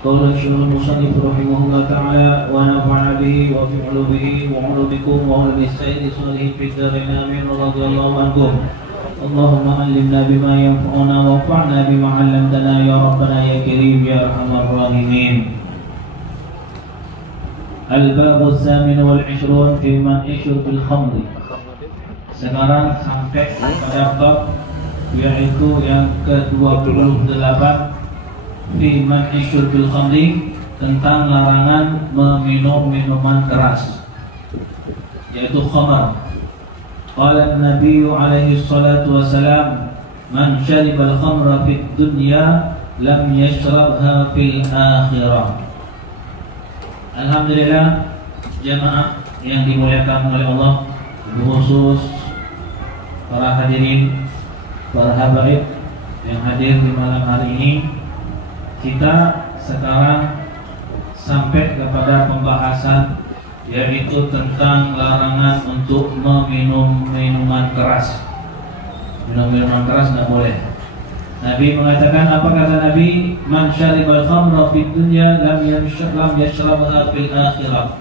قال الشيخ المصنف رحمه الله تعالى ونفعنا به وفي علومه وعلومكم وعلوم السيد صالح في الدارين آمين رضي الله عنكم. اللهم علمنا بما ينفعنا وانفعنا بما علمتنا يا ربنا يا كريم يا أرحم الراحمين. الباب الثامن والعشرون في من شرب الخمر. Sekarang sampai pada bab yaitu yang ke-28 fi man syurbil khamri, tentang larangan meminum minuman keras yaitu khamar. Qala an-nabiy alaihi salatu wasalam man syaribal khamra fid dunya lam yashrabha fil akhirah. Alhamdulillah jamaah yang dimuliakan oleh Allah, khusus para hadirin, para habaib yang hadir di malam hari ini. Kita sekarang sampai kepada pembahasan yaitu tentang larangan untuk meminum minuman keras. Minum minuman keras tidak boleh. Nabi mengatakan, apa kata Nabi? Man syaribal khamra fid dunya lam yashrabha fil akhirah.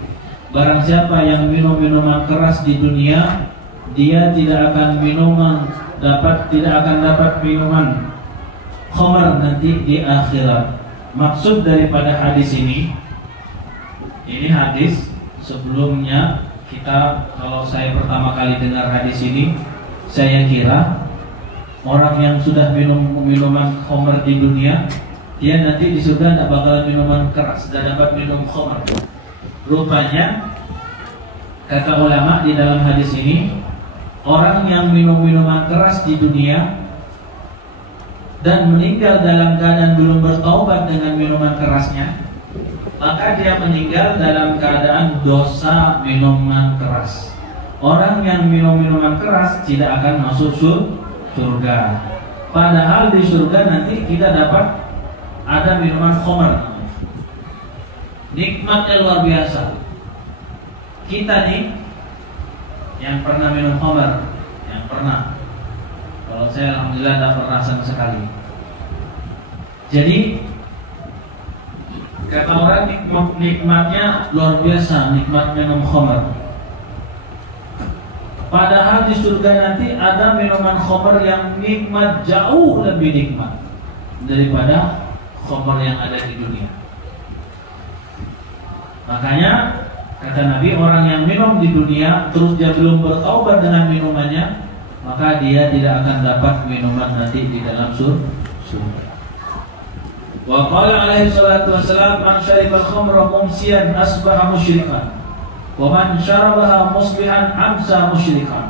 Barang siapa yang minum minuman keras di dunia, dia tidak akan dapat minuman khamar nanti di akhirat. Maksud daripada hadis ini hadis sebelumnya kalau saya pertama kali dengar hadis ini, saya kira orang yang sudah minum minuman khamar di dunia, dia nanti di surga tidak bakalan minuman keras, tidak dapat minum khamar. Rupanya kata ulama di dalam hadis ini, orang yang minum minuman keras di dunia dan meninggal dalam keadaan belum bertaubat dengan minuman kerasnya, maka dia meninggal dalam keadaan dosa minuman keras. Orang yang minum minuman keras tidak akan masuk surga. Padahal di surga nanti kita dapat ada minuman khamar. Nikmatnya luar biasa. Kita nih yang pernah minum khamar, yang pernah. Kalau saya alhamdulillah tidak pernah sama sekali. Jadi kata orang nikmatnya luar biasa, nikmat minum khamar. Padahal di surga nanti ada minuman khamar yang nikmat, jauh lebih nikmat daripada khamar yang ada di dunia. Makanya kata Nabi, orang yang minum di dunia terus dia belum bertaubat dengan minumannya, maka dia tidak akan dapat minuman nanti di dalam surga. Wa qala alaihi salatu wassalam man syaribal khamra mumsiyan asbaha musyrikan wa man syarabaha musbihan amsa musyrikan.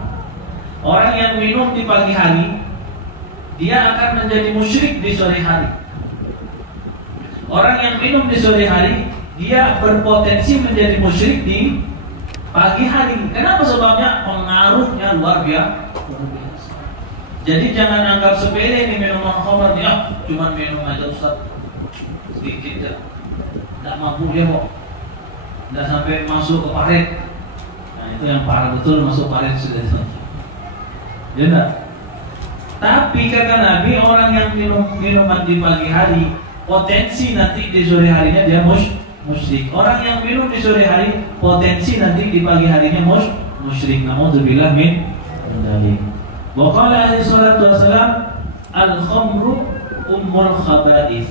Orang yang minum di pagi hari, dia akan menjadi musyrik di sore hari. Orang yang minum di sore hari, dia berpotensi menjadi musyrik di pagi hari. Kenapa? Sebabnya pengaruhnya luar biasa. Jadi jangan anggap sepele nih minuman khamar, ya cuma minum aja Ustaz, sedikit ya, tidak mampu dia kok, tidak sampai masuk ke paret. Nah itu yang parah betul, masuk paret sudah. Ya enggak? Tapi kata Nabi, orang yang minum minuman di pagi hari, potensi nanti di sore harinya dia musyrik. Orang yang minum di sore hari, potensi nanti di pagi harinya musyrik. Na'udzubillah min dzalik. Wa qala alaihi salatu wassalam al-khamru ummul khaba'ith.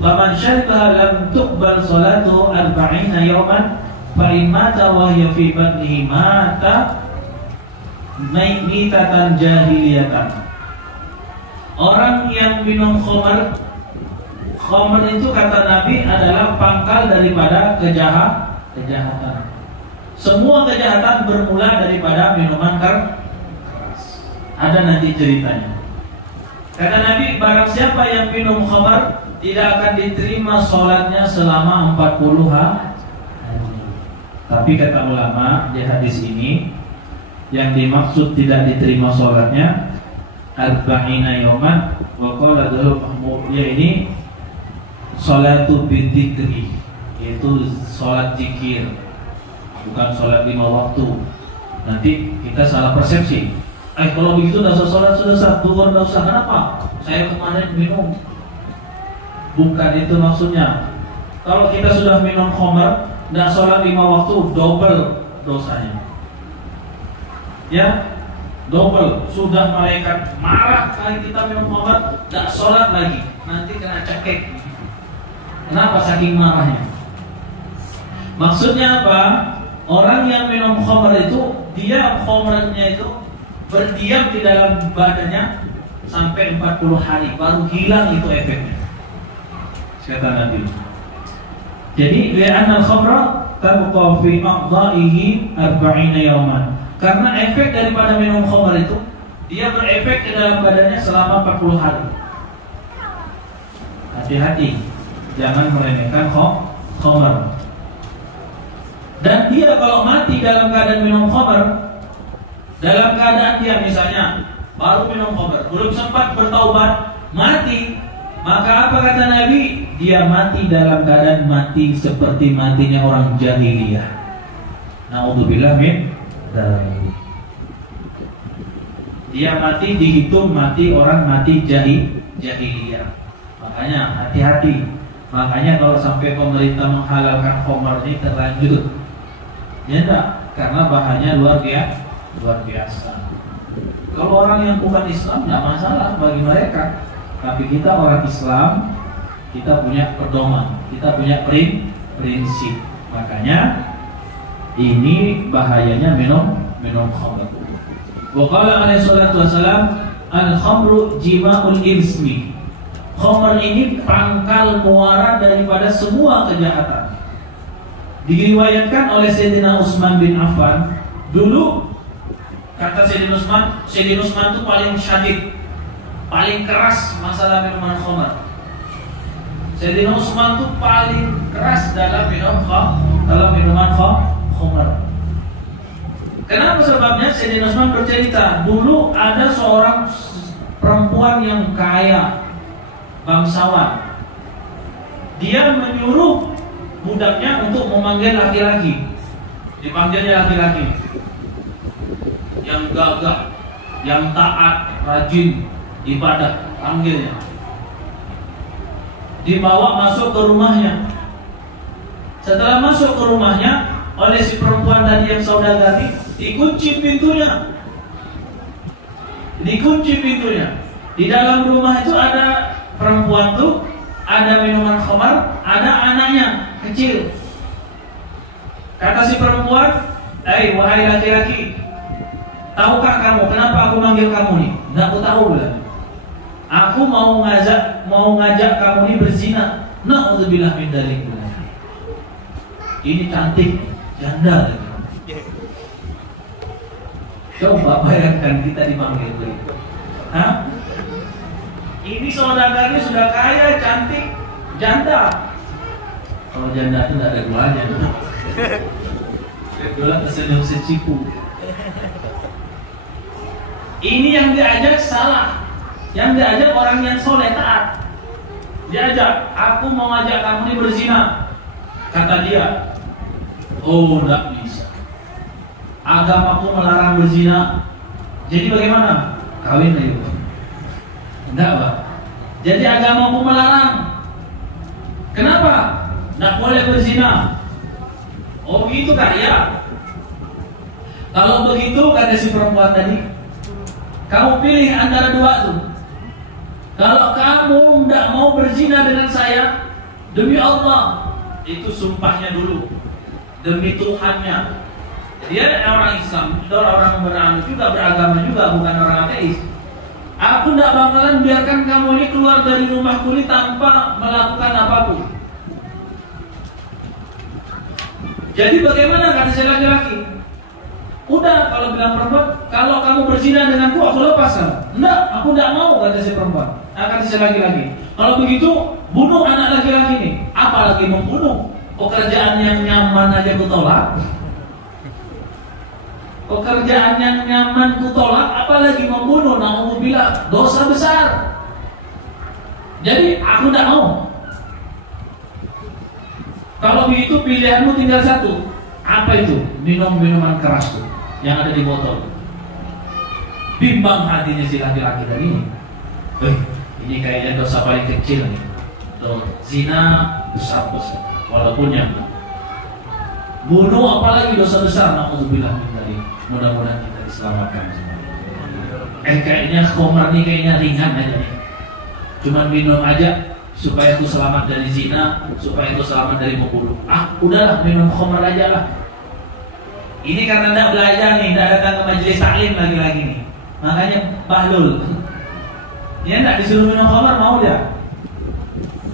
Faman syaribaha lam tuqbal salatuhu 40 yawman fa in mata wa hiya fi batnihi mata mitatan jahiliyatan. Orang yang minum khamar itu kata Nabi adalah pangkal daripada kejahatan. Semua kejahatan bermula daripada minuman keras. Ada nanti ceritanya. Kata Nabi, barang siapa yang minum khamar tidak akan diterima sholatnya selama 40 hari. Tapi kata ulama di hadis ini, yang dimaksud tidak diterima sholatnya arba'ina yawman, wa qala dia ini sholatu bidzikri, yaitu sholat zikir, bukan sholat 5 waktu. Nanti kita salah persepsi. Kalau begitu tidak usah sholat, sudah satu tidak usah. Kenapa? Saya kemarin minum. Bukan itu maksudnya. kalau kita sudah minum khamr, tidak sholat 5 waktu, double dosanya. Ya, double. Sudah malaikat marah kali kita minum khamr, tidak sholat lagi, nanti kena cekek. Kenapa? Saking marahnya. Maksudnya apa? Orang yang minum khamr itu, dia khamrnya itu berdiam di dalam badannya sampai 40 hari, baru hilang itu efeknya. Kata Nabi. Jadi li'anna al-khamra tabqa fi a'dha'ihi 40 yawman. Karena efek daripada minum khamr itu, dia berefek di dalam badannya selama 40 hari. Hati-hati, jangan meremehkan khamr. Dan dia kalau mati dalam keadaan minum khamr, dalam keadaan dia misalnya baru minum khamr, belum sempat bertaubat, mati, maka apa kata Nabi? Dia mati dalam keadaan mati seperti matinya orang jahiliyah. Na'udzubillah min dzalik. Dia mati dihitung mati orang mati jahiliyah. Makanya hati-hati. Makanya kalau sampai pemerintah menghalalkan khamr ini terlanjur. Ya enggak, karena bahannya luar biasa. Kalau orang yang bukan Islam enggak masalah bagi mereka. Tapi kita orang Islam, kita punya pedoman, kita punya prinsip. Makanya ini bahayanya minum khamr. Wa qala alaihi salatu wasalam, al-khamru jima'ul ismi. Khamr ini pangkal muara daripada semua kejahatan. Diriwayatkan oleh Sayyidina Utsman bin Affan, dulu kata Sayyidina Utsman itu paling syadid, paling keras masalah minuman khamr. Sayyidina Utsman itu paling keras dalam minuman khamr. Kenapa sebabnya? Sayyidina Utsman bercerita, dulu ada seorang perempuan yang kaya, bangsawan. Dia menyuruh budaknya untuk memanggil laki-laki. Dipanggilnya laki-laki yang gagah, yang taat, rajin ibadah, panggilnya. Dibawa masuk ke rumahnya. Setelah masuk ke rumahnya, oleh si perempuan tadi yang saudagari, dikunci pintunya. Di dalam rumah itu ada perempuan tuh, ada minuman khamr, ada anaknya kecil. Kata si perempuan, wahai laki-laki, tahukah kamu kenapa aku manggil kamu nih? Enggak, aku tahu bilang. Aku mau ngajak kamu nih berzina. Na'udzubillah min dzalik. Ini cantik, janda. Coba bayangkan kita dipanggil begitu. Hah? Ini saudaranya sudah kaya, cantik, janda. Kalau janda itu tidak ada duanya. Kedua kesenang secipu. Ini yang diajak salah. Yang diajak orang yang soleh taat. Diajak, aku mau ngajak kamu ini berzina. Kata dia, oh tidak bisa. Agamaku melarang berzina. Jadi bagaimana? Kawin ayo. Enggak, Pak. Jadi agamaku melarang. Kenapa? Tidak boleh berzina. Oh gitu kan? Ya. Kalau begitu kata si perempuan tadi, kamu pilih antara dua tuh. Kalau kamu tidak mau berzina dengan saya, demi Allah, itu sumpahnya dulu, demi Tuhannya. Dia orang Islam, orang beranut juga, beragama juga, bukan orang ateis. Aku tidak bakalan biarkan kamu ini keluar dari rumahku ini tanpa melakukan apapun. Jadi bagaimana kata si laki-laki? Udah, kalau bilang perempuan, kalau kamu berzina denganku, aku lepas kamu. Enggak, aku tidak mau, kata si perempuan. Kata si laki-laki, kalau begitu bunuh anak laki-laki ini. Apalagi membunuh? Pekerjaan yang nyaman aja ku tolak. Pekerjaan yang nyaman ku tolak, apalagi membunuh. Na'udzubillah, dosa besar. Jadi aku tidak mau. Kalau begitu pilihanmu tinggal satu. Apa itu? Minum minuman keras tuh, yang ada di botol. Bimbang hatinya si laki-laki tadi ini. Ini kayaknya dosa paling kecil nih. Zina besar-besar. Walaupun yang bunuh apalagi dosa besar, na'udzubillah min dzalik. Mudah-mudahan kita diselamatkan. Kayaknya khamar nih kayaknya ringan aja nih. Cuman minum aja supaya itu selamat dari zina, supaya itu selamat dari membunuh. Udahlah minum khamar aja lah. Ini karena tidak belajar nih, tidak datang ke majelis taklim lagi-lagi nih. Makanya bahlul. Dia tidak disuruh minum khamar, mau dia.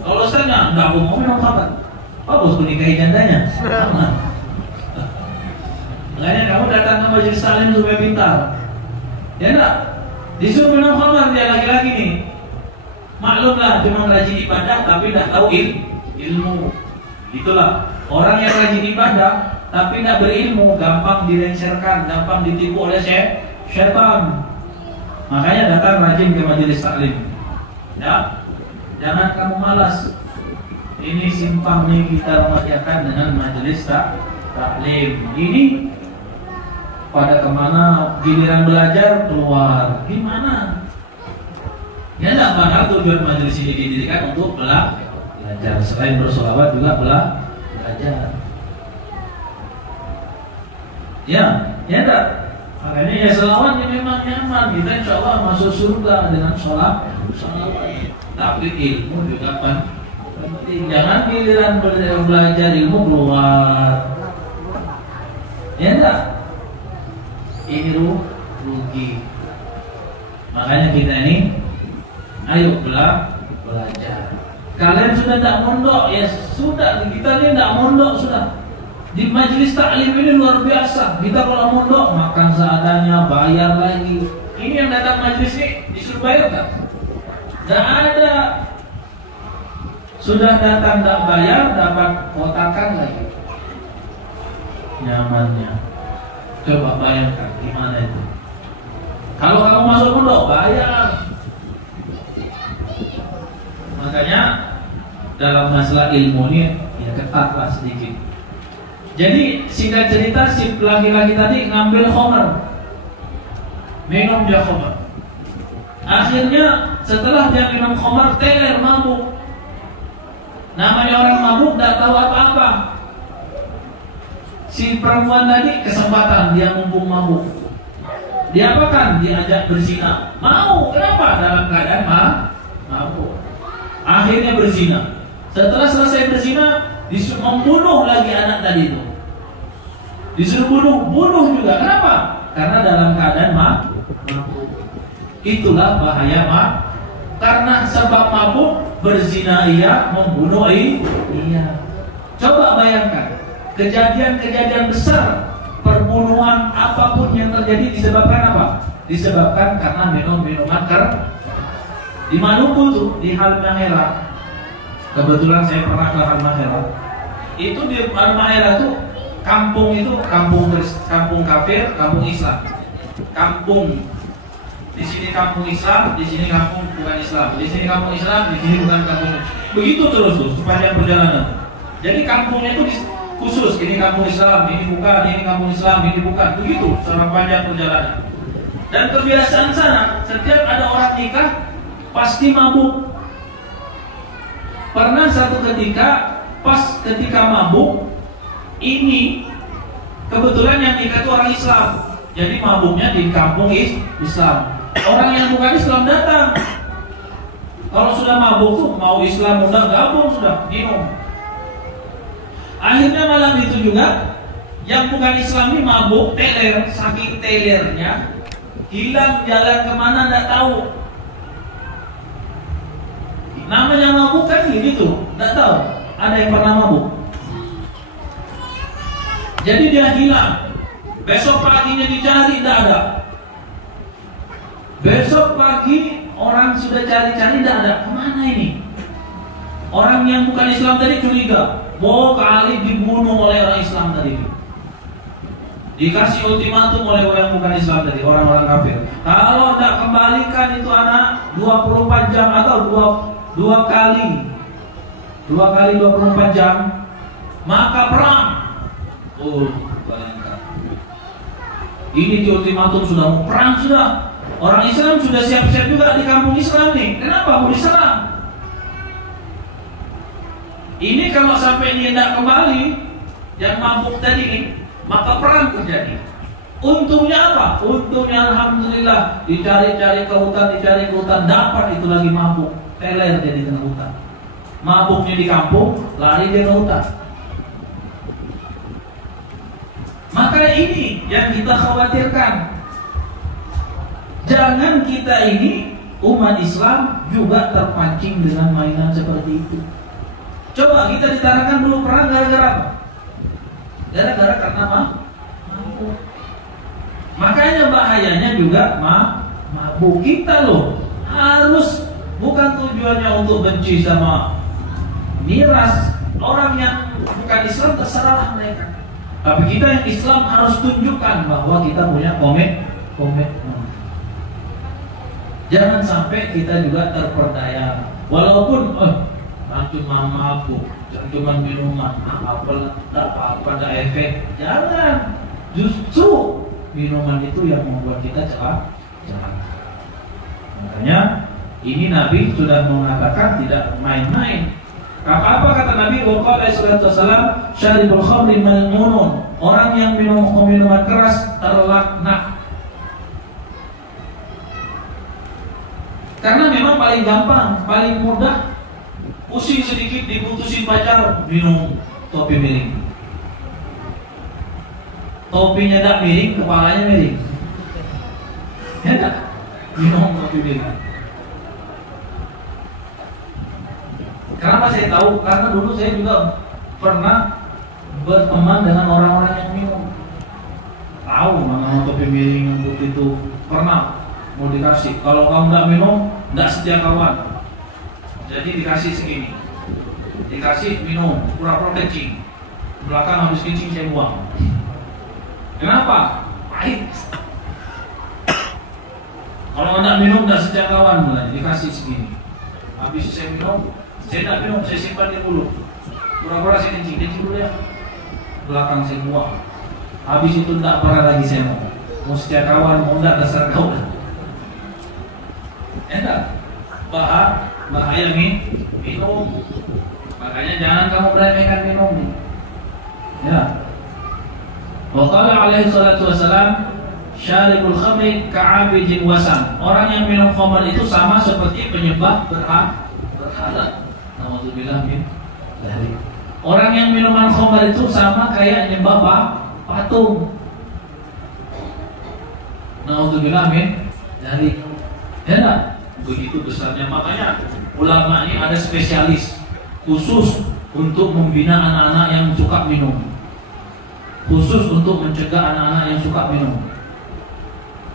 Kalau ustaznya tidak mau minum khamar, bos nikahi jandanya. Makanya kamu datang ke majelis taklim supaya pintar. Ya enggak? Disuruh minum khamar dia lagi-lagi nih. Maklumlah cuma rajin ibadah tapi tidak tahu ilmu. Itulah orang yang rajin ibadah tapi tidak berilmu, gampang dilengsarkan, gampang ditipu oleh syaitan. Makanya datang rajin ke majelis taklim. Ya, jangan kamu malas. Ini simpang nih kita remajakan dengan majelis taklim. Ini pada kemana giliran belajar keluar, gimana? Ya tidak, padahal tujuan majelis ini didirikan untuk belajar. Selain bersolawat juga belajar. Ya tak. Makanya ya selawat ini memang nyaman. Kita insya Allah masuk surga dengan salawat. Tapi ilmu juga penting. Jangan giliran belajar ilmu keluar. Ya tak. Ini rugi. Makanya kita ini ayo belajar. Kalian sudah tidak mondok, ya sudah. Kita ini tidak mondok sudah. Di majelis taklim ini luar biasa. Kita kalau mondok makan seadanya, bayar lagi. Ini yang datang majelis ini disuruh bayar kan? Tidak ada. Sudah datang tidak bayar, dapat kotakan lagi. Nyamannya. Coba bayangkan gimana itu. Kalau kamu masuk mondok bayar. Makanya dalam masalah ilmu ini ya ketatlah sedikit. Jadi singkat cerita si laki-laki tadi ngambil khamar, minum dia khamar. Akhirnya setelah dia minum khamar teler, mabuk. Namanya orang mabuk tidak tahu apa-apa. Si perempuan tadi kesempatan dia mumpung mabuk. Diapakan? Diajak berzina. Mau? Kenapa? Dalam keadaan mabuk. Akhirnya berzina. Setelah selesai berzina, disuruh membunuh lagi anak tadi itu. Disuruh bunuh juga. Kenapa? Karena dalam keadaan mabuk. Itulah bahaya karena sebab mabuk berzina iya, membunuh iya. Coba bayangkan kejadian-kejadian besar, perbunuhan apapun yang terjadi disebabkan apa? Disebabkan karena minuman keras. Di Maluku tuh, di Halmahera. Kebetulan saya pernah ke Halmahera. Itu di Halmahera tuh kampung itu kampung kafir, kampung Islam. Kampung di sini kampung Islam, di sini kampung bukan Islam. Di sini kampung Islam, di sini bukan kampung. Begitu terus tuh sepanjang perjalanan. Jadi kampungnya itu khusus, ini kampung Islam, ini bukan, ini kampung Islam, ini bukan. Begitu sepanjang perjalanan. Dan kebiasaan sana, setiap ada orang nikah pasti mabuk. Pernah satu ketika, pas ketika mabuk, ini kebetulan yang nikah itu orang Islam. Jadi mabuknya di kampung Islam. Orang yang bukan Islam datang. Kalau sudah mabuk tuh mau Islam udah gabung sudah minum. Akhirnya malam itu juga yang bukan Islam ini mabuk teler, saking telernya hilang jalan kemana tidak tahu. Namanya mabuk kan gitu, tidak tahu. Ada yang pernah mabuk. Jadi dia hilang. Besok paginya dicari tidak ada. Besok pagi orang sudah cari-cari tidak ada. Kemana ini? Orang yang bukan Islam tadi curiga. Mau kali dibunuh oleh orang Islam tadi. Dikasih ultimatum oleh orang yang bukan Islam tadi, orang-orang kafir. Kalau tidak kembalikan itu anak 24 jam atau dua kali 24 jam, maka perang. Oh, bayangkan. Ini di ultimatum sudah mau perang sudah. Orang Islam sudah siap-siap juga di kampung Islam nih. Kenapa mau diserang? Ini kalau sampai dia tidak kembali, yang mabuk tadi ini, maka perang terjadi. Untungnya apa? Untungnya alhamdulillah dicari-cari ke hutan, dapat itu lagi mabuk, teler dia di tengah hutan. Mabuknya di kampung, lari dia ke hutan. Maka ini yang kita khawatirkan. Jangan kita ini umat Islam juga terpancing dengan mainan seperti itu. Coba kita ditarakan dulu perang gara-gara apa? Gara-gara karena mabuk. Makanya bahayanya juga mabuk. Kita loh harus, bukan tujuannya untuk benci sama miras. Orang yang bukan Islam terserah mereka. Tapi kita yang Islam harus tunjukkan bahwa kita punya komitmen. Jangan sampai kita juga terperdaya. Walaupun cuma mabuk, cuma minuman, apa ada efek. Jangan. Justru minuman itu yang membuat kita celaka. Makanya ini Nabi sudah mengatakan tidak main-main. Apa kata Nabi? Waqala sallallahu alaihi wasallam, syaribul khamri mal'unun. Orang yang minum minuman keras terlaknat. Karena memang paling gampang, paling mudah, pusing sedikit diputusin pacar, minum topi miring. Topinya tak miring, kepalanya miring. Ya tak? Minum topi miring. Kenapa saya tahu? Karena dulu saya juga pernah berteman dengan orang-orang yang minum. Tahu mana topi miring yang putih itu. Pernah mau dikasih. Kalau kamu nggak minum, nggak setia kawan. Jadi dikasih segini. Dikasih minum, pura-pura kencing. Belakang habis kencing saya buang. Kenapa? Pahit. Kalau nggak minum, nggak setia kawan. Dikasih segini. Habis saya minum, saya tidak minum, saya simpan di mulut. Pura-pura saya kencing dulu ya. Belakang saya buang. Habis itu tidak pernah lagi saya mau setia kawan, mau tidak dasar kawan. Enak, bahaya nih minum. Makanya jangan kamu meremehkan minum nih. Ya. Waqala alaihi salatu wassalam, syaribul khamri ka'abidin wasan. Orang yang minum khamr itu sama seperti penyembah berhala. Nauzubillah min dzalik. Orang yang minuman khamr itu sama kayak nyembah patung. Nauzubillah min dzalik. Ya. Begitu besarnya. Makanya ulama ini ada spesialis khusus untuk membina anak-anak yang suka minum, khusus untuk mencegah anak-anak yang suka minum.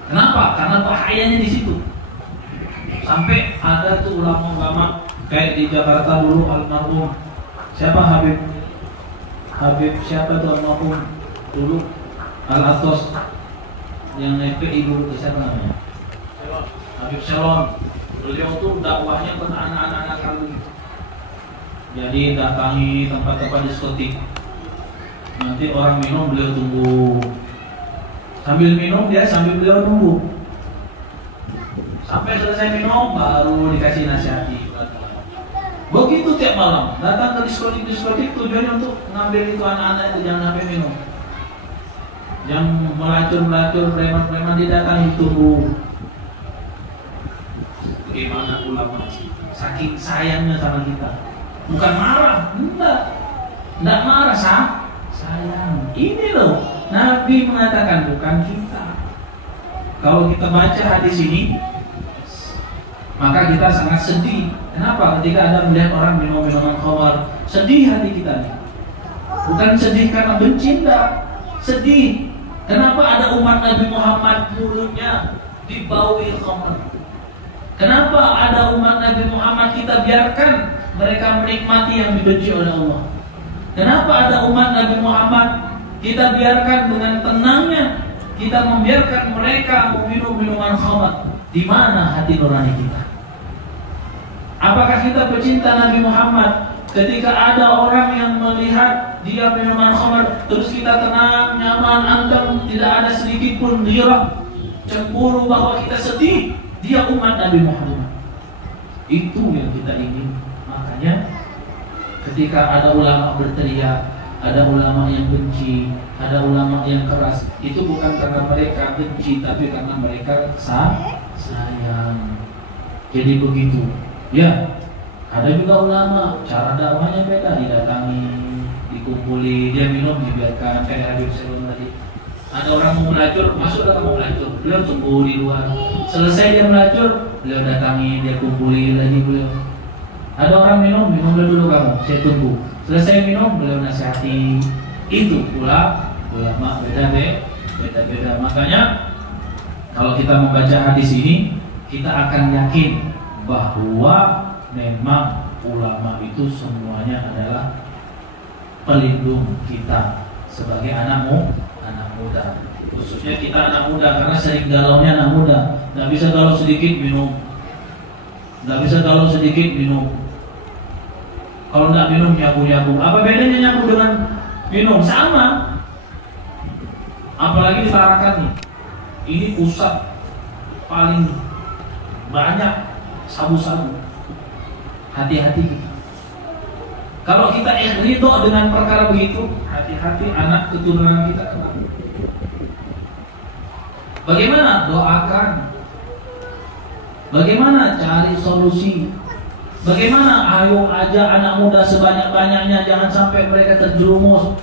Kenapa? Karena bahayanya di situ. Sampai ada tuh ulama-ulama kayak di Jakarta dulu almarhum siapa Habib siapa tuh almarhum dulu Al-Atos yang FPI dulu siapa namanya? Habib Shalom. Beliau tuh dakwahnya ke anak-anak kami. Jadi datangi tempat-tempat diskotik. Nanti orang minum beliau tunggu. Sambil minum dia sambil beliau tunggu. Sampai selesai minum baru dikasih nasihati. Begitu tiap malam datang ke diskotik tujuannya untuk ngambil itu anak-anak itu jangan sampai minum. Yang melacur preman-preman didatangi tunggu. Bagaimana ulama saking sayangnya sama kita, bukan marah, enggak marah, sayang. Ini loh Nabi mengatakan bukan kita. Kalau kita baca hadis ini, maka kita sangat sedih. Kenapa? Ketika ada melihat orang minum minuman khamar, sedih hati kita nih. Bukan sedih karena benci, enggak. Sedih. Kenapa ada umat Nabi Muhammad mulutnya dibaui khamar? Kenapa ada umat Nabi Muhammad kita biarkan mereka menikmati yang dibenci oleh Allah? Kenapa ada umat Nabi Muhammad kita biarkan dengan tenangnya kita membiarkan mereka meminum minuman khamar? Di mana hati nurani kita? Apakah kita pecinta Nabi Muhammad? Ketika ada orang yang melihat dia minuman khamar, terus kita tenang, nyaman, anteng, tidak ada sedikit pun ghirah, cemburu bahwa kita sedih. Dia umat Nabi Muhammad. Itu yang kita ingin. Makanya Ketika ada ulama berteriak, ada ulama yang benci, ada ulama yang keras, itu bukan karena mereka benci, tapi karena mereka sayang. Jadi begitu. Ya, ada juga ulama cara dakwahnya beda, didatangi, dikumpuli, dia minum dibiarkan, kayak Habib Selon tadi. Ada orang mau melacur, masuk datang mau melacur, beliau tunggu di luar. Selesai dia melacur, beliau datangi, dia kumpuli lagi beliau. Ada orang minum dulu kamu, saya tunggu. Selesai minum, beliau nasihati. Itu pula ulama beda-beda. Makanya kalau kita membaca hadis ini, kita akan yakin bahwa memang ulama itu semuanya adalah pelindung kita sebagai anak muda. Khususnya kita anak muda, karena sering galaunya anak muda. Nggak bisa galau sedikit minum. Kalau nggak minum nyabu-nyabu. Apa bedanya nyabu dengan minum? Sama. Apalagi ditarahkan nih. Ini pusat paling banyak sabu-sabu. Hati-hati kita. Kalau kita ridho dengan perkara begitu, hati-hati anak keturunan kita kena. Bagaimana? Doakan. Bagaimana cari solusi? Bagaimana? Ayo ajak anak muda sebanyak-banyaknya, jangan sampai mereka terjerumus.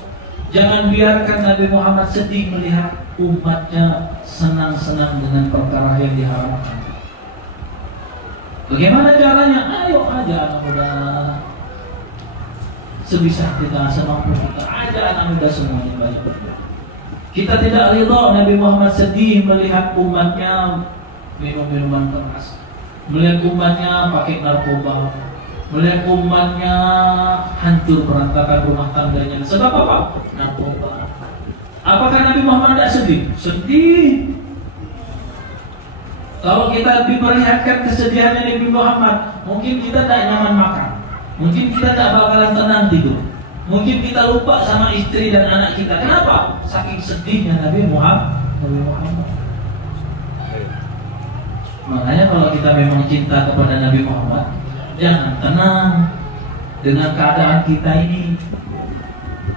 Jangan biarkan Nabi Muhammad sedih melihat umatnya senang-senang dengan perkara yang diharamkan. Bagaimana caranya? Ayo ajak anak muda. Sebisa kita, semampu kita, ajak anak muda semuanya banyak. Kita tidak ridha Nabi Muhammad sedih melihat umatnya minum minuman keras, melihat umatnya pakai narkoba, melihat umatnya hancur berantakan rumah tangganya. Sebab apa? Narkoba. Apakah Nabi Muhammad tidak sedih? Sedih. Kalau kita diperlihatkan kesedihannya Nabi Muhammad, mungkin kita tidak nyaman makan, mungkin kita tidak bakalan tenang tidur, mungkin kita lupa sama istri dan anak kita. Kenapa? Saking sedihnya Nabi Muhammad. Makanya kalau kita memang cinta kepada Nabi Muhammad, jangan tenang dengan keadaan kita ini,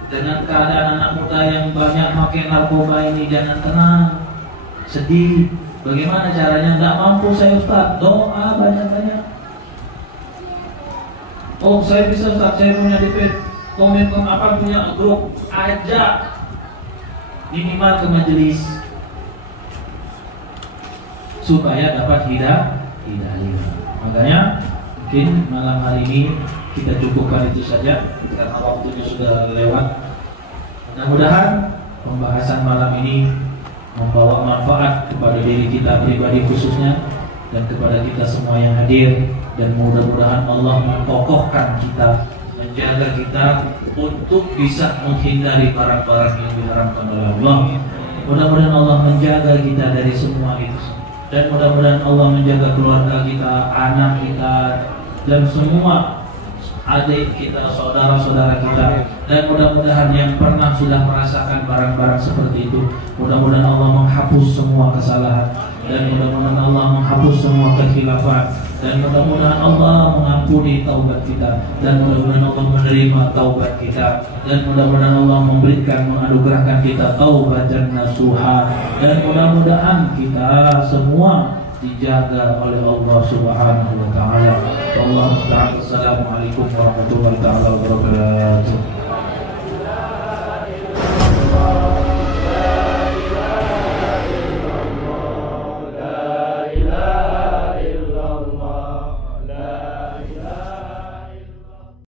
dengan keadaan anak muda yang banyak pakai narkoba ini. Jangan tenang, sedih. Bagaimana caranya? Tidak mampu saya Ustaz, doa banyak-banyak. Oh saya bisa Ustaz, saya punya DP, komitmen apa, punya grup, ajak minimal ke majelis supaya dapat hidayah. Makanya mungkin malam hari ini kita cukupkan itu saja karena waktunya sudah lewat. Mudah-mudahan pembahasan malam ini membawa manfaat kepada diri kita pribadi khususnya dan kepada kita semua yang hadir, dan mudah-mudahan Allah menkokohkan kita, menjaga kita untuk bisa menghindari barang-barang yang diharamkan oleh Allah. Mudah-mudahan Allah menjaga kita dari semua itu, dan mudah-mudahan Allah menjaga keluarga kita, anak kita, dan semua adik kita, saudara-saudara kita. Dan mudah-mudahan yang pernah sudah merasakan barang-barang seperti itu, mudah-mudahan Allah menghapus semua kesalahan, dan mudah-mudahan Allah menghapus semua kekhilafan, dan mudah-mudahan Allah mengampuni taubat kita, dan mudah-mudahan Allah menerima taubat kita, dan mudah-mudahan Allah memberikan, menganugerahkan kita taubatan nasuha, dan mudah-mudahan kita semua dijaga oleh Allah Subhanahu wa taala. Assalamualaikum warahmatullahi wabarakatuh.